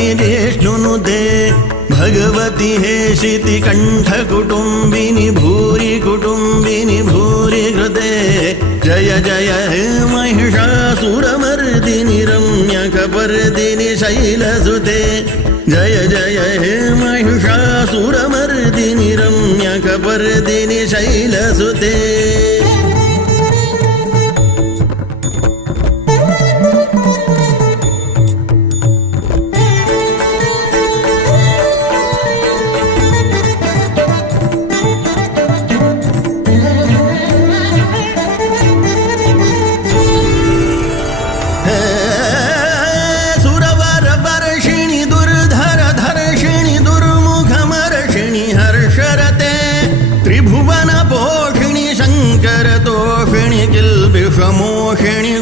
वर्षिणि जिष्णुनुते भगवति हेशिति कण्ठकुटुम्बिनि भूरि कुटुम्बिनि भूरि कृते जय जय हे महिषासुरमर्दिनि रम्यकपर्दिनि शैलसुते जय जय हे महिषासुरमर्दिनि रम्यकपर्दिनि शैलसुते मोहिणी